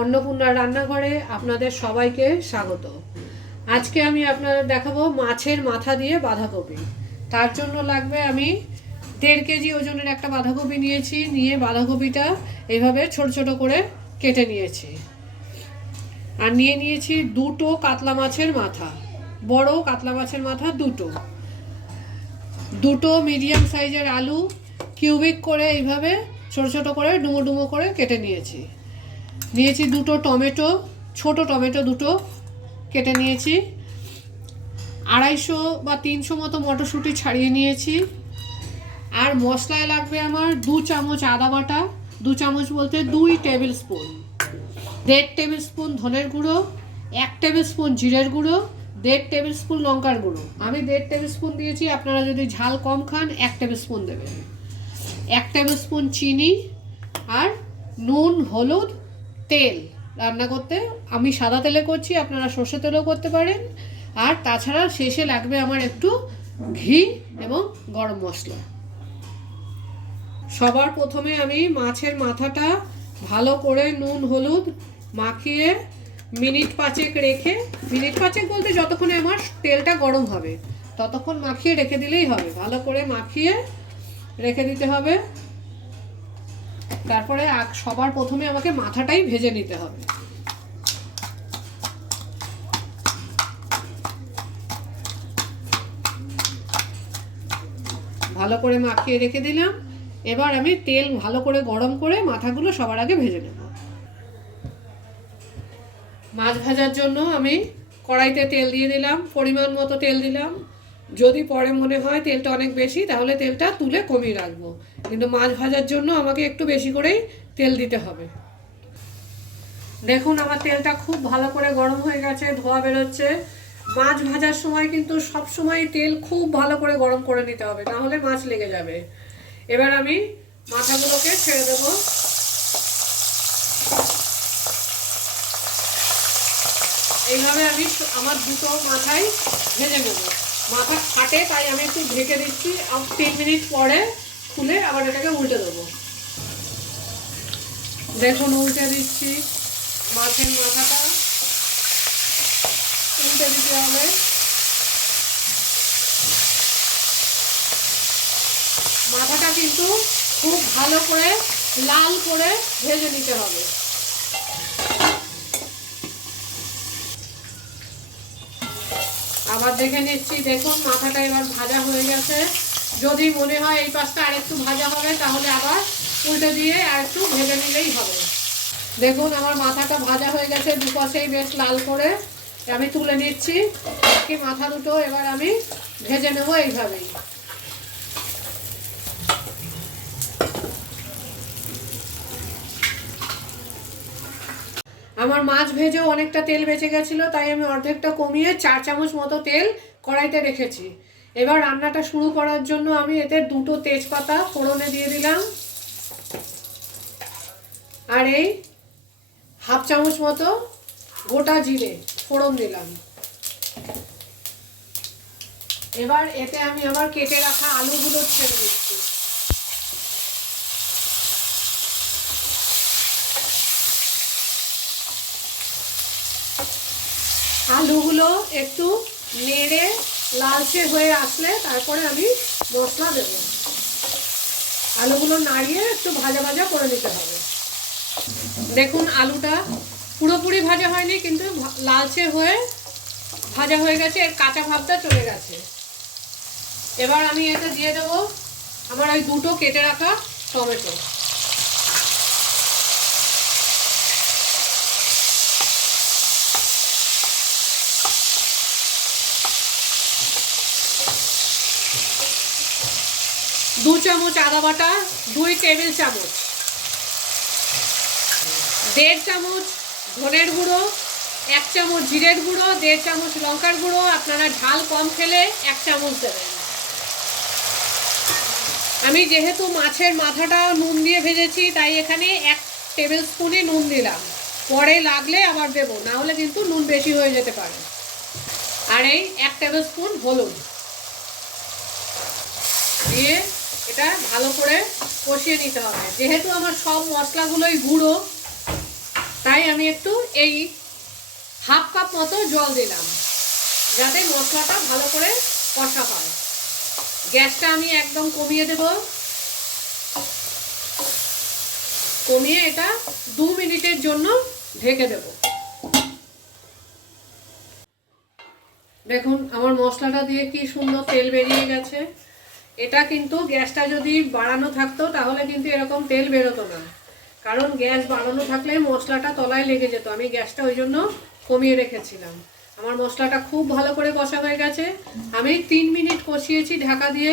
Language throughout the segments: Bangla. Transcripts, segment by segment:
अन्नपूर्णार रान्नाघरे आपनादेर सबाइके स्वागत। आज के आमी आपनादेर देखाबो माछेर माथा दिए बाँधाकपि। तार जोन्नो लागबे आमी 1.5 केजी ओजनेर एकटा बाँधाकपि नियेछि। निये बाँधाकपिटा एइभाবে छोटो छोटो करे केटे नियेछि। आर निये नियेछि दुटो कातला माछेर माथा, बड़ो कातला माछेर माथा दुटो, दुटो मिडियाम साइजेर आलू किউবিক করে এইভাবে ছোট ছোট করে ডুমো ডুমো করে কেটে নিয়েছি। নিয়েছি দুটো টমেটো, ছোট টমেটো দুটো কেটে নিয়েছি। 250 বা 300 মতো মটরশুঁটি ছাড়িয়ে নিয়েছি। আর মশলায় লাগবে আমার 2 চামচ আদা বাটা, 2 চামচ বলতে 2 টেবিল স্পুন, 1.5 টেবিল স্পুন ধনের গুঁড়ো, 1 টেবিল স্পুন জিরের গুঁড়ো, 1.5 টেবিল স্পুন লঙ্কার গুঁড়ো। আমি 1.5 টেবিল স্পুন দিয়েছি, আপনারা যদি ঝাল কম খান 1 টেবিল স্পুন দেবেন। 1 টেবিল স্পুন চিনি আর নুন, হলুদ, তেল। রান্না করতে আমি সাদা তেলে করছি, আপনারা সরষে তেলেও করতে পারেন। আর তাছাড়া শেষে লাগবে আমার একটু ঘি এবং গরম মশলা। সবার প্রথমে আমি মাছের মাথাটা ভালো করে নুন হলুদ মাখিয়ে মিনিট 5 রেখে, মিনিট 5 বলতে যতক্ষণে আমার তেলটা গরম হবে ততক্ষণ মাখিয়ে রেখে দিলেই হবে। ভালো করে মাখিয়ে রেখে দিতে হবে। তারপরে সবার প্রথমে আমাকে মাথাটাই ভেজে নিতে হবে। ভালো করে মাখিয়ে রেখে দিলাম। এবার আমি তেল ভালো করে গরম করে মাথাগুলো সবার আগে ভেজে নেব। মাছ ভাজার জন্য আমি কড়াইতে তেল দিয়ে দিলাম, পরিমাণ মতো তেল দিলাম। যদি পরে মনে হয় তেলটা অনেক বেশি তাহলে তেলটা তুলে কমিয়ে রাখবো, কিন্তু মাছ ভাজার জন্য আমাকে একটু বেশি করেই তেল দিতে হবে। দেখুন আমার তেলটা খুব ভালো করে গরম হয়ে গেছে, ধোঁয়া বেরোচ্ছে। মাছ ভাজার সময় কিন্তু সব সময় তেল খুব ভালো করে গরম করে নিতে হবে, না হলে মাছ লেগে যাবে। এবার আমি মাথাগুলোকে ছেড়ে দেব। এইভাবে আমি আমার দুটো মাথাই ভেজে নেব। মাথা ফাটে তাই আমি একটু ঢেকে দিচ্ছি। 3 মিনিট পরে খুলে আবার এটাকে উল্টে দেবো। দেখুন উল্টে দিচ্ছি। মাছের মাথাটা উল্টে দিতে হবে। মাথাটা কিন্তু খুব ভালো করে লাল করে ভেজে নিতে হবে। আবার দেখে নিচ্ছি। দেখুন মাথাটা এবার ভাজা হয়ে গেছে। যদি মনে হয় এই পাশটা আরেকটু ভাজা হবে তাহলে আবার উল্টে দিয়ে আরেকটু ভেজে নিলেই হবে। দেখুন আমার মাথাটা ভাজা হয়ে গেছে, দুপাশেই বেশ লাল করে। আমি তুলে নিচ্ছি। বাকি মাথা দুটো এবার আমি ভেজে নেব এইভাবেই। আমার মাছ ভেজেও অনেকটা তেল বেঁচে গেছিলো, তাই আমি অর্ধেকটা কমিয়ে 4 চামচ মতো তেল কড়াইতে রেখেছি। এবার রান্নাটা শুরু করার জন্য আমি এতে 2টো তেজপাতা ফোড়নে দিয়ে দিলাম। আর এই 1/2 চামচ মতো গোটা জিরে ফোড়ন দিলাম। এবার এতে আমি আমার কেটে রাখা আলুগুলো ছেড়ে দিচ্ছি। আলুগুলো একটু নেড়ে লালচে হয়ে আসলে তারপরে আমি মশলা দেব। আলুগুলো নাড়িয়ে একটু ভাজা ভাজা করে নিতে হবে। দেখুন আলুটা পুরোপুরি ভাজা হয়নি, কিন্তু লালচে হয়ে ভাজা হয়ে গেছে, এর কাঁচা ভাবটা চলে গেছে। এবার আমি এতে দিয়ে দেবো আমার ওই 2টো কেটে রাখা টমেটো। দু চামচ আদা বাটা, 2 টেবিল চামচ, 1.5 চামচ ধনের গুঁড়ো, 1 চামচ জিরের গুঁড়ো, 1.5 চামচ লঙ্কার গুঁড়ো। আপনারা ঝাল কম খেলে 1 চামচ দেবেন। আমি যেহেতু মাছের মাথাটা নুন দিয়ে ভেজেছি তাই এখানে 1 টেবিল স্পুনই নুন দিলাম। পরে লাগলে আবার দেবো, না হলে কিন্তু নুন বেশি হয়ে যেতে পারে। আর এই 1 টেবিল স্পুন হলুদ দিয়ে এটা ভালো করে কষিয়ে নিতে হবে। যেহেতু আমার সব মশলাগুলোই গুঁড়ো তাই আমি একটু এই হাফ কাপ মতো জল দিলাম, যাতে মশলাটা ভালো করে কষা হয়। গ্যাসটা আমি একদম কমিয়ে দেব, কমিয়ে এটা 2 মিনিটের জন্য ঢেকে দেব। দেখুন আমার মশলাটা দিয়ে কি সুন্দর তেল বেরিয়ে গেছে। এটা কিন্তু গ্যাসটা যদি বাড়ানো থাকতো তাহলে কিন্তু এরকম তেল বেরোতো না, কারণ গ্যাস বাড়ানো থাকলে মশলাটা তলায় লেগে যেত। আমি গ্যাসটা ওই জন্য কমিয়ে রেখেছিলাম। আমার মশলাটা খুব ভালো করে কষা হয়ে গেছে। আমি 3 মিনিট কষিয়েছি ঢাকা দিয়ে।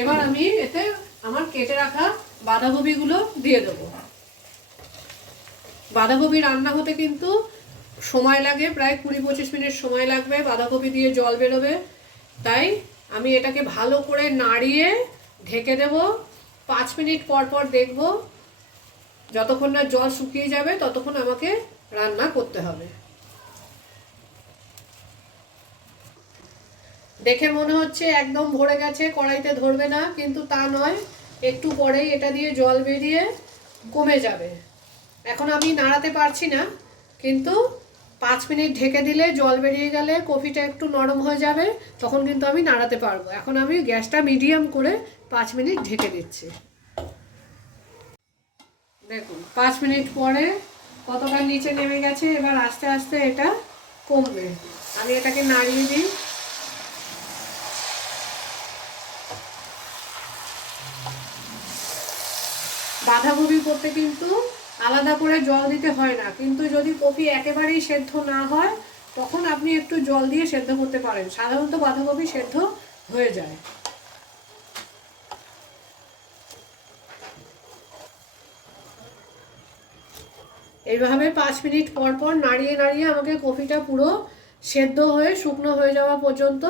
এবার আমি এতে আমার কেটে রাখা বাঁধাকপিগুলো দিয়ে দেবো। বাঁধাকপি রান্না হতে কিন্তু সময় লাগে, প্রায় 20-25 মিনিট সময় লাগবে। বাঁধাকপি দিয়ে জল বেরোবে, তাই আমি এটাকে ভালো করে নাড়িয়ে ঢেকে দেব। 5 মিনিট পর পর দেখব, যতক্ষণ না জল শুকিয়ে যাবে ততক্ষণ আমাকে রান্না করতে হবে। দেখে মনে হচ্ছে একদম ভরে গেছে, কড়াইতে ধরবে না, কিন্তু তা নয়। একটু পরেই এটা দিয়ে জল বেরিয়ে কমে যাবে। এখন আমি নাড়াতে পারছি না, কিন্তু 5 মিনিট ঢেকে দিলে জল বেরিয়ে গেলে কফিটা একটু নরম হয়ে যাবে, তখন কিন্তু আমি নাড়াতে পারবো। এখন আমি গ্যাসটা মিডিয়াম করে 5 মিনিট ঢেকে দিচ্ছি। দেখুন 5 মিনিট পরে কতটা নিচে নেমে গেছে। এবার আস্তে আস্তে এটা কমবে। আমি এটাকে নাড়িয়ে দিই। বাঁধাকপি করতে কিন্তু আলাদা করে জল দিতে হয় না, কিন্তু যদি কপি একেবারেই সেদ্ধ না হয় তখন আপনি একটু জল দিয়ে সেদ্ধ করতে পারেন। সাধারণত বাঁধাকপি সেদ্ধ হয়ে যায়। এইভাবে 5 মিনিট পর পর নাড়িয়ে নাড়িয়ে আমাকে কপিটা পুরো সেদ্ধ হয়ে শুকনো হয়ে যাওয়া পর্যন্ত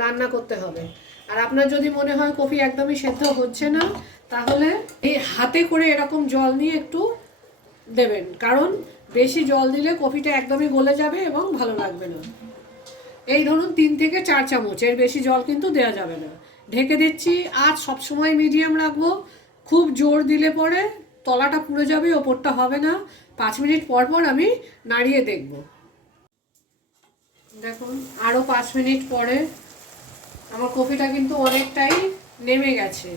রান্না করতে হবে। আর আপনার যদি মনে হয় কপি একদমই সেদ্ধ হচ্ছে না, তাহলে এই হাতে করে এরকম জল নিয়ে একটু দেবেন, কারণ বেশি জল দিলে কপিটা একদমই গলে যাবে এবং ভালো লাগবে না। এই ধরুন 3 থেকে 4 চামচ, এর বেশি জল কিন্তু দেওয়া যাবে না। ঢেকে দিচ্ছি। আজ সবসময় মিডিয়াম রাখবো। খুব জোর দিলে পরে তলাটা পুড়ে যাবে, ওপরটা হবে না। 5 মিনিট পর পর আমি নাড়িয়ে দেখব। দেখুন আরও 5 মিনিট পরে আমার কপিটা কিন্তু অনেকটাই নেমে গেছে।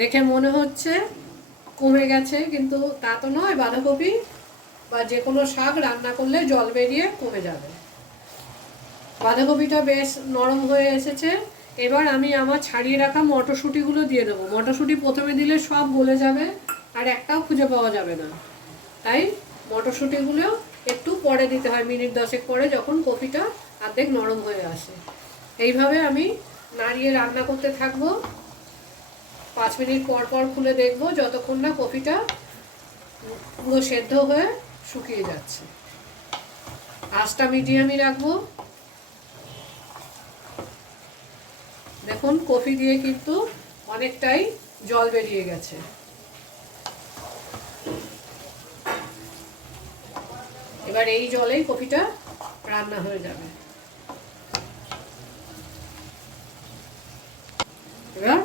দেখে মনে হচ্ছে কমে গেছে, কিন্তু তা তো নয়। বাঁধাকপি বা যে কোনো শাক রান্না করলে জল বেরিয়ে কমে যাবে। বাঁধাকপিটা বেশ নরম হয়ে এসেছে। এবার আমি আমার ছাড়িয়ে রাখা মটরশুঁটিগুলো দিয়ে দেবো। মটরশুঁটি প্রথমে দিলে সব গলে যাবে আর একটাও খুঁজে পাওয়া যাবে না, তাই মটরশুঁটিগুলো একটু পরে দিতে হয়, মিনিট 10 পরে, যখন কপিটা অর্ধেক নরম হয়ে আসে। এইভাবে আমি নাড়িয়ে রান্না করতে থাকবো। 5 মিনিট পর পর খুলে দেখব, যতক্ষণ না কপিটা পুরো সেদ্ধ হয়ে শুকিয়ে যাচ্ছে। আঁচটা মিডিয়ামই রাখবো। দেখুন কফি দিয়ে কিন্তু অনেকটাই জল বেরিয়ে গেছে। এবার এই জলেই কফিটা রান্না হয়ে যাবে। এবার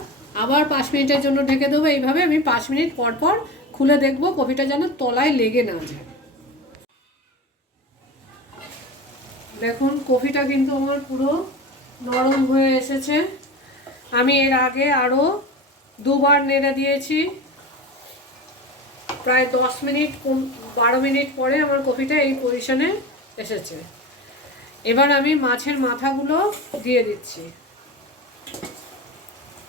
আবার 5 মিনিটের জন্য ঢেকে দেবো। এইভাবে আমি 5 মিনিট পর পর খুলে দেখবো, কফিটা যেন তলায় লেগে না যায়। দেখুন কফিটা কিন্তু আমার পুরো নরম হয়ে এসেছে। আমি এর আগে আরও 2 বার নেড়ে দিয়েছি। প্রায় 10 মিনিট 12 মিনিট পরে আমার কফিটা এই পজিশনে এসেছে। এবার আমি মাছের মাথাগুলো দিয়ে দিচ্ছি।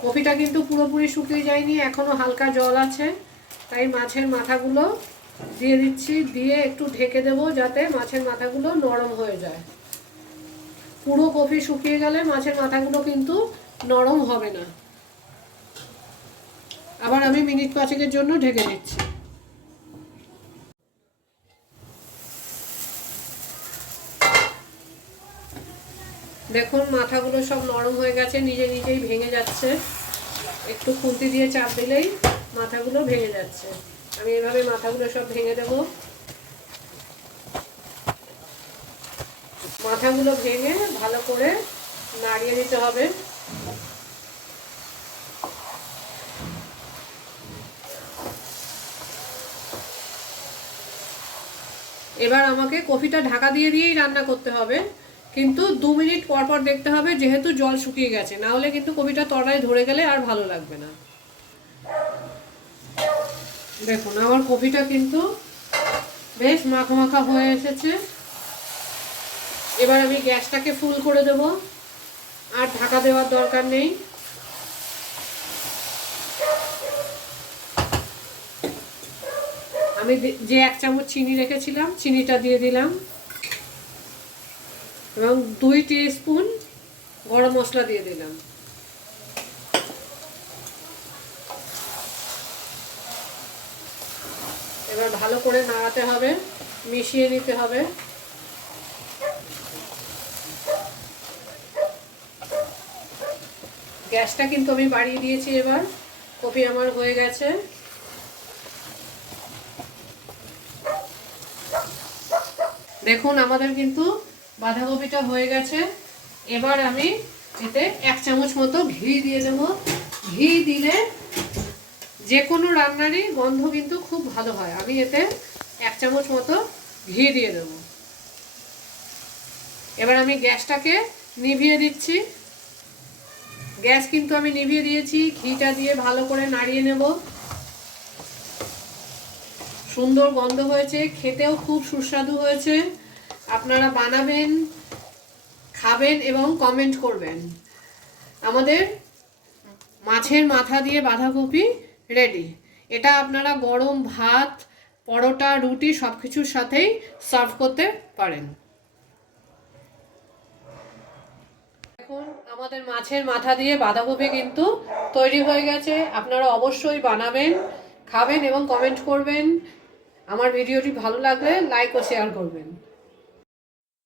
কফিটা কিন্তু পুরোপুরি শুকিয়ে যায়নি, এখনও হালকা জল আছে, তাই মাছের মাথাগুলো দিয়ে দিচ্ছি। দিয়ে একটু ঢেকে দেবো, যাতে মাছের মাথাগুলো নরম হয়ে যায়। পুরো কফি শুকিয়ে গেলে মাছের মাথাগুলো কিন্তু নরম হবে না। আবার আমি মিনিট 5 জন্য ঢেকে দিচ্ছি। দেখুন মাথাগুলো সব নরম হয়ে গেছে, নিজে নিজেই ভেঙে যাচ্ছে। একটু খুন্তি দিয়ে চাপ দিলেই মাথাগুলো ভেঙে যাচ্ছে। আমি এভাবে মাথাগুলো সব ভেঙে দেব। মাথাগুলো ভেঙে ভালো করে নাড়িয়ে দিতে হবে। এবার আমাকে কপিটা ঢাকা দিয়ে দিয়েই রান্না করতে হবে, কিন্তু 2 মিনিট পর পর দেখতে হবে, যেহেতু জল শুকিয়ে গেছে, না হলে কিন্তু কপিটা তলায় ধরে গেলে আর ভালো লাগবে না। দেখুন আমার কপিটা কিন্তু বেশ মাখা মাখা হয়ে এসেছে। এবার আমি গ্যাসটাকে ফুল করে দেব, আর ঢাকা দেওয়ার দরকার নেই। আমি যে 1 চামচ চিনি রেখেছিলাম চিনিটা দিয়ে দিলাম, এবং 2 টিস্পুন গরম মশলা দিয়ে দিলাম। এবার ভালো করে নাড়াতে হবে, মিশিয়ে নিতে হবে। গ্যাসটা কিন্তু আমি বাড়িয়ে দিয়েছি। এবার কপি আমার হয়ে গেছে। দেখুন আমাদের কিন্তু বাঁধাকপিটা হয়ে গেছে। এবার আমি এতে 1 চামচ মতো ঘি দিয়ে দেব। ঘি দিলে যে কোনো রান্নারই গন্ধ কিন্তু খুব ভালো হয়। আমি এতে 1 চামচ মতো ঘি দিয়ে দেব। এবার আমি গ্যাসটাকে নিভিয়ে দিচ্ছি। গ্যাস কিন্তু আমি নিভিয়ে দিয়েছি। ঘিটা দিয়ে ভালো করে নাড়িয়ে নেব। সুন্দর গন্ধ হয়েছে, খেতেও খুব সুস্বাদু হয়েছে। আপনারা বানাবেন, খাবেন এবং কমেন্ট করবেন। আমাদের মাছের মাথা দিয়ে বাঁধাকপি রেডি। এটা আপনারা গরম ভাত, পরোটা, রুটি সব কিছুর সাথেই সার্ভ করতে পারেন। এখন আমাদের মাছের মাথা দিয়ে বাঁধাকপি কিন্তু তৈরি হয়ে গেছে। আপনারা অবশ্যই বানাবেন, খাবেন এবং কমেন্ট করবেন। আমার ভিডিওটি ভালো লাগলে লাইক ও শেয়ার করবেন।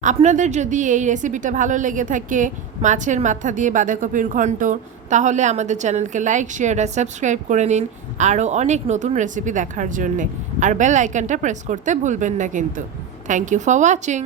আপনাদের যদি এই রেসিপিটা ভালো লেগে থাকে, মাছের মাথা দিয়ে বাঁধাকপির ঘন্ট, তাহলে আমাদের চ্যানেলকে লাইক, শেয়ার আর সাবস্ক্রাইব করে নিন আরও অনেক নতুন রেসিপি দেখার জন্যে। আর বেল আইকনটা প্রেস করতে ভুলবেন না কিন্তু। Thank you for watching.